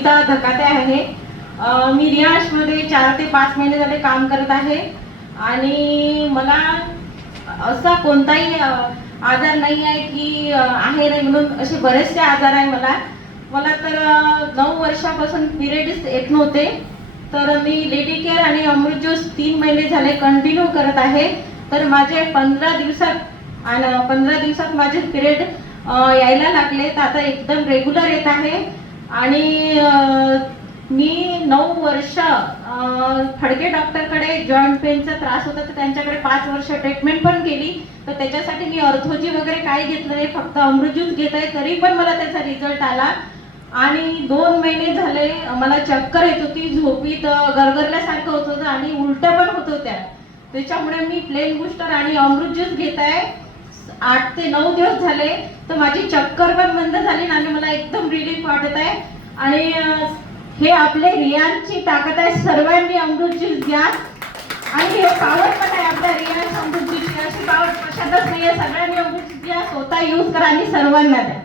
गीता धकाते आहे. मी रियाशमध्ये 4 ते 5 महिने झाले काम करत आहे आणि मला असा कोणताही आजार नाही आहे की आहे नाही म्हणून. असे बरेचसे आजार आहे मला तर 9 वर्षापासून पिरियड्स येत नव्हते. तर मी लेडी केअर आणि अमृत ज्यूस 3 महिने झाले कंटिन्यू करत आहे. तर माझे 15 दिवसात माझे पिरियड यायला लागले. तर आता एकदम रेग्युलर येत आहे आणि मी 9 वर्ष फडके डॉक्टरकडे जॉईंट पेनचा त्रास होता तर त्यांच्याकडे 5 वर्ष ट्रीटमेंट पण केली. तर त्याच्यासाठी मी ऑर्थोजी वगैरे काही घेतलं नाही, फक्त अमृत ज्यूस घेत आहे. तरी पण मला त्याचा रिझल्ट आला आणि 2 महिने झाले मला चक्कर येत होती, झोपीत गरगरल्यासारखं होत होतं आणि उलट्या पण होत होत्या. त्याच्यामुळे मी प्लेन बूस्टर आणि अमृत ज्यूस घेत आहे. 8 ते 9 दिवस झाले तर माझी चक्कर पण बंद झाली आणि मला एकदम रिलीफ वाटत आहे. आणि हे आपले रियांची ताकद आहे. सर्वांनी अमृत ज्यूस घ्या आणि हे पावर पण आहे आपल्या रियान अमृत ज्यूसची. अशी पावर कशातच नाही आहे. सगळ्यांनी अमृत ज्यूस घ्या, स्वतः यूज करा आणि सर्वांना द्या.